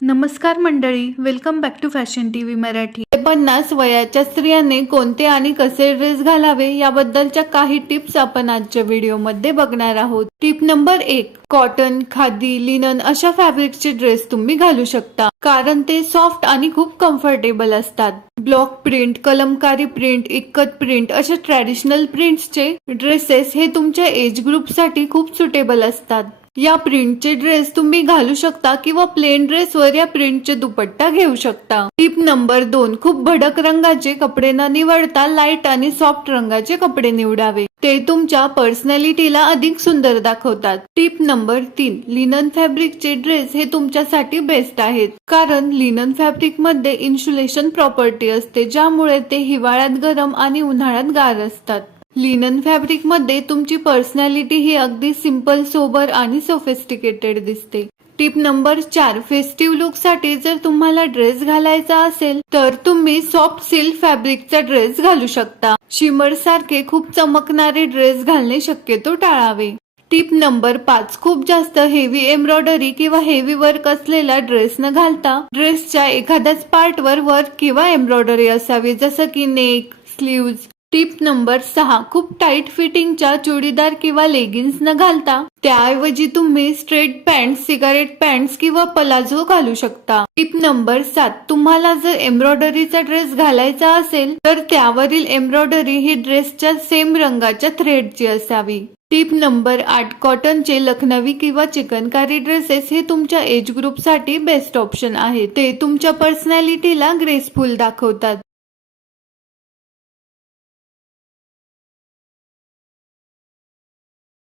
नमस्कार मंडळी welcome back to fashion T V Marathi पन्नास वयाच्या स्त्रियांनी कोणते आणि कसे ड्रेस घालावे याबद्दलच्या काही टिप्स आपण आजच्या व्हिडिओमध्ये बघणार आहोत. टिप नंबर एक कॉटन खादी लिनन अशा फॅब्रिकचे ड्रेस तुम्ही घालू शकता. कारण ते सॉफ्ट आणि खूप कम्फर्टेबल असतात. Block print Kalamkari print ikat print अशा ट्रॅडिशनल प्रिंट्सचे ड्रेसेस हे तुमच्या एज ग्रुपसाठी खूप सुटेबल असतात. या प्रिंटचे ड्रेस तुम्ही घालू शकता किंवा प्लेन ड्रेसवर या प्रिंटचे दुपट्टा घेऊ शकता. टिप नंबर दोन खूप भडक रंगाचे कपडे न निवडता लाइट आणि सॉफ्ट रंगाचे कपडे निवडावे. ते तुमच्या पर्सनॅलिटीला अधिक सुंदर दाखवतात. टिप नंबर तीन लिनन फॅब्रिकचे ड्रेस हे तुमच्यासाठी बेस्ट आहेत. कारण लिनन फॅब्रिकमध्ये इन्सुलेशन प्रॉपर्टी असते ज्यामुळे ते हिवाळ्यात गरम आणि उन्हाळ्यात गार असतात. लिनन फॅब्रिकमध्ये तुमची पर्सनॅलिटी ही अगदी सिंपल सोबर आणि सोफिस्टिकेटेड दिसते. टिप नंबर चार फेस्टिव्ह लुकसाठी जर तुम्हाला ड्रेस घालायचा असेल तर तुम्ही सॉफ्ट सिल्क फॅब्रिकचा ड्रेस घालू शकता. शिमर सारखे खूप चमकणारे ड्रेस घालणे शक्यतो टाळावे. टिप नंबर पाच खूप जास्त हेवी एम्ब्रॉयडरी किंवा हेवी वर्क असलेला ड्रेस न घालता ड्रेसच्या एखाद्याच पार्टवर वर्क किंवा एम्ब्रॉयडरी असावी जसं की नेक स्लीव्ज टिप नंबर सहा खूप टाईट फिटिंगच्या चुडीदार किंवा लेगिन्स न घालता त्याऐवजी तुम्ही स्ट्रेट पॅन्ट सिगारेट पॅन्ट किंवा पलाझो घालू शकता. टिप नंबर सात तुम्हाला जर एम्ब्रॉयडरीचा ड्रेस घालायचा असेल तर त्यावरील एम्ब्रॉयडरी ही ड्रेसच्या सेम रंगाच्या थ्रेडची असावी. टिप नंबर आठ कॉटनचे लखनवी किंवा चिकनकारी ड्रेसेस हे तुमच्या एज ग्रुपसाठी बेस्ट ऑप्शन आहे. ते तुमच्या पर्सनॅलिटीला ग्रेसफुल दाखवतात.